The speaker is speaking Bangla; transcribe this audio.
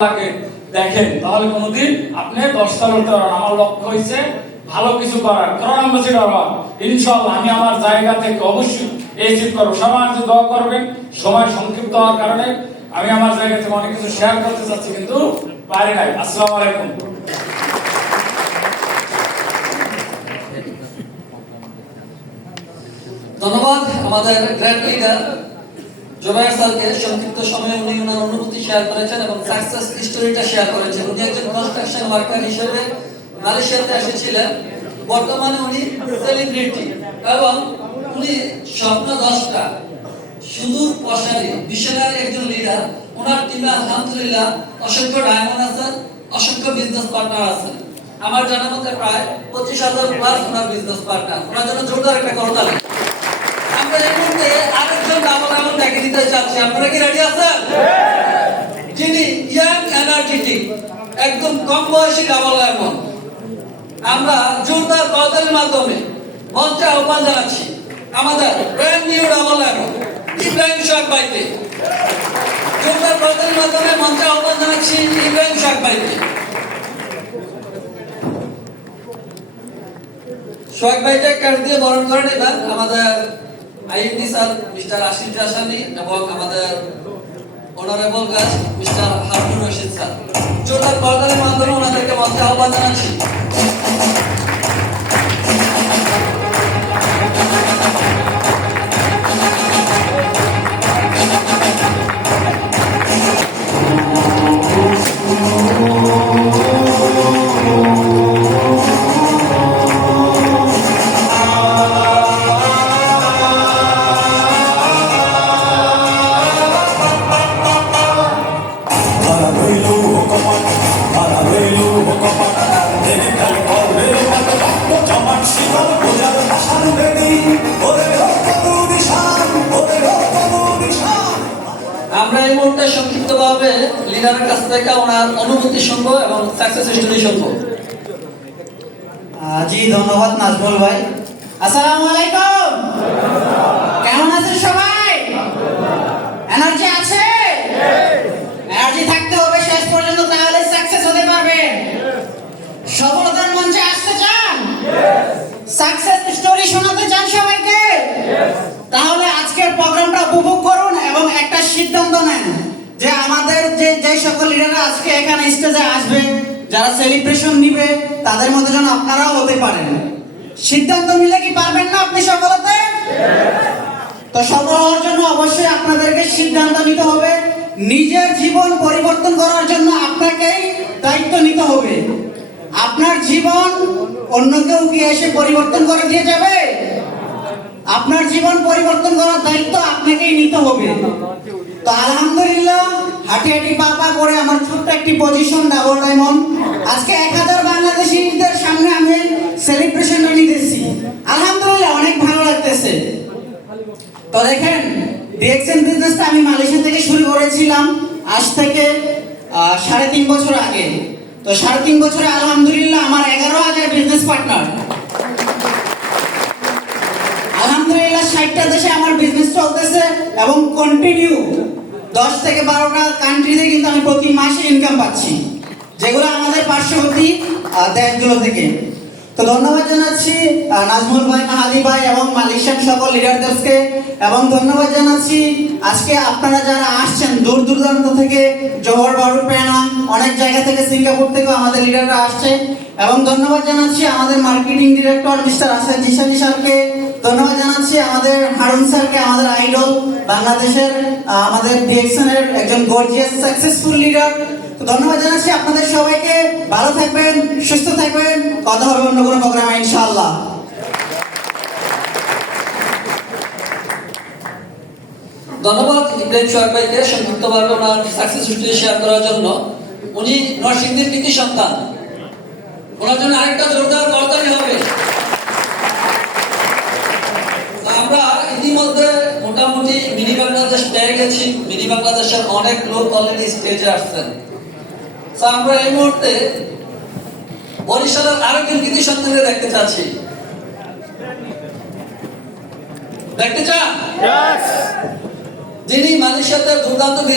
দেখেন তাহলে কোনদিন আপনি 10টা বলতে পারেন আমার লক্ষ্য হইছে ভালো কিছু করার করোনা অ্যাম্বাসিডর হওয়া। ইনশাআল্লাহ আমি আমার জায়গা থেকে অবশ্যই এই চিন্তা করব। সবাই যে দোয়া করবেন, সময় সংক্ষিপ্ত হওয়ার কারণে আমি আমার জায়গা থেকে অনেক কিছু শেয়ার করতে চাচ্ছি কিন্তু পারি নাই। আসসালামু আলাইকুম। ধন্যবাদ আমাদের গ্র্যান্ড লিডার জোবায়ের স্যারকে। সংক্ষিপ্ত সময়ে উনি ওনার অনুভূতি শেয়ার করেছেন এবং সাকসেস স্টোরিটা শেয়ার করেছেন। উনি একজন কনস্ট্রাকশন ওয়ার্কার হিসেবে মালয়েশিয়াতে এসেছিলেন। বর্তমানে উনি সেলিব্রিটি এবং উনি স্বপ্ন দশটা সুদূর প্রসারী ভিশনারি একজন লিডার। ওনার টিমে আলহামদুলিল্লাহ অসংখ্য ডায়মন্ড আছেন, অসংখ্য বিজনেস পার্টনার আছেন। আমার জানা মতে প্রায় 25,000 প্লাস ওনার বিজনেস পার্টনার। ওনার জন্য জোরদার একটা করতালি। আমরা এই মুহূর্তে আরেকজন ডাবল ডাবল ডেকে দিতে চাচ্ছি। আপনারা কি রেডি আছেন? যিনি ইয়াং এনার্জেটিক, একদম কম বয়সী ডাবল ডায়মন্ড। আমরা জোরদার করতালির মাধ্যমে মঞ্চে আহ্বান জানাচ্ছি আমাদের brand new double diamond Ibrahim Sohag ভাইকে। জোরদার করতালির মাধ্যমে মঞ্চে আহ্বান জানাচ্ছি ইব্রাহিম সোহাগ ভাইকে। সোহাগ ভাইকে কার্ড দিয়ে বরণ করে নিলেন আমাদের আইএনডি স্যার মিস্টার আশিস জাসানি এবং আমাদের অনারেবল গাছ মিস্টার হারুন রশিদ স্যার। জোরদার করতালির মাধ্যমে ওনাদেরকে মঞ্চে আহ্বান জানাচ্ছি। আমরা এই মুহূর্তে সংক্ষিপ্তভাবে লিডারের কাছ থেকে ওনার অনুভূতি শুনবো এবং সাকসেস স্টোরি শুনবো। জি ধন্যবাদ নাজমুল ভাই। আসসালামু আলাইকুম। কেমন আছেন সবাই? এনার্জি আছে? এনার্জি থাকতে হবে শেষ পর্যন্ত, তাহলে সাকসেস হতে পারবেন। সফলতার মঞ্চে আসতে চান? সাকসেস স্টোরি শোনাতে চান সবাইকে? তাহলে আজকের প্রোগ্রামটা উপভোগ করুন এবং একটা সিদ্ধান্ত নেন যে আমাদের যে সকল লিডাররা আজকে এখানে স্টেজে আসবে, যারা সেলিব্রেশন নিবে, তাদের মধ্যে যেন আপনারাও হতে পারেন। সিদ্ধান্ত নিলে কি পারবেন না আপনি সফলতা? তো সফল হওয়ার জন্য অবশ্যই আপনাদেরকে সিদ্ধান্ত নিতে হবে। নিজের জীবন পরিবর্তন করার জন্য আপনাকেই দায়িত্ব নিতে হবে। আপনার জীবন অন্য কেউ কি এসে পরিবর্তন করে দিয়ে যাবে? আপনার জীবন পরিবর্তন করার দায়িত্ব আপনাকেই নিতে হবে। তো আলহামদুলিল্লাহ হাঁটি হাঁটি পা পা করে আমার ছোট্ট একটি পজিশন ডাবল ডায়মন্ড আজকে 1000 বাংলাদেশিদের সামনে আমি সেলিব্রেশনটা নিতেছি। আলহামদুলিল্লাহ অনেক ভালো লাগতেছে। তো দেখেন, ডিএক্সএন বিজনেসটা আমি মালয়েশিয়া থেকে শুরু করেছিলাম আজ থেকে 3.5 বছর আগে। তো 3.5 বছরে আলহামদুলিল্লাহ আমার 11,000 বিজনেস পার্টনার। আলহামদুলিল্লাহ 60টা দেশে আমার বিজনেস চলতেছে এবং কন্টিনিউ 10 থেকে 12টা কান্ট্রিতে কিন্তু আমি প্রতি মাসে ইনকাম পাচ্ছি, যেগুলো আমাদের পার্শ্ববর্তী দেশগুলো থেকে। তো ধন্যবাদ জানাচ্ছি নাজমুল ভাই, মাহাদি ভাই এবং মালয়েশিয়ান সকল লিডারদেরকে। এবং ধন্যবাদ জানাচ্ছি আজকে আপনারা যারা আসছেন দূর দূরান্ত থেকে, জোহর বারু, পেনাং, অনেক জায়গা থেকে, সিঙ্গাপুর থেকেও আমাদের লিডাররা আসছে। এবং ধন্যবাদ জানাচ্ছি আমাদের মার্কেটিং ডিরেক্টর মিস্টার আসাদ জিসানি স্যারকে। ধন্যবাদ জানাচ্ছি আমাদের হারুন স্যারকে, আমাদের আইডল, বাংলাদেশের আমাদের ডিএক্সএনের একজন গর্জিয়াস সাকসেসফুল লিডার। ধন্যবাদ জানাচ্ছি আপনাদের সবাইকে। ভালো থাকবেন, সুস্থ থাকবেন। কথা হবে অন্য কোনো প্রোগ্রামে ইনশাআল্লাহ। ধন্যবাদ ইব্রাহিম সোহাগ ভাইকে সংক্ষিপ্তভাবে ওনার সাকসেস স্টোরি শেয়ার করার জন্য। উনি নরসিংদীর কৃতি সন্তান। ওনার জন্য আরেকটা জোরদার করতালি হবে। আমরা ইতিমধ্যে মোটামুটি মিনি বাংলাদেশ পেয়ে গেছি। মিনি বাংলাদেশের অনেক লোক অলরেডি স্টেজে আসছেন। আমরা এই মুহূর্তে বরিশালের আরেকজন কৃতি সন্তানকে দেখতে চাচ্ছি। দেখতে চান? যিনি মালয়েশিয়াতে দুর্দান্ত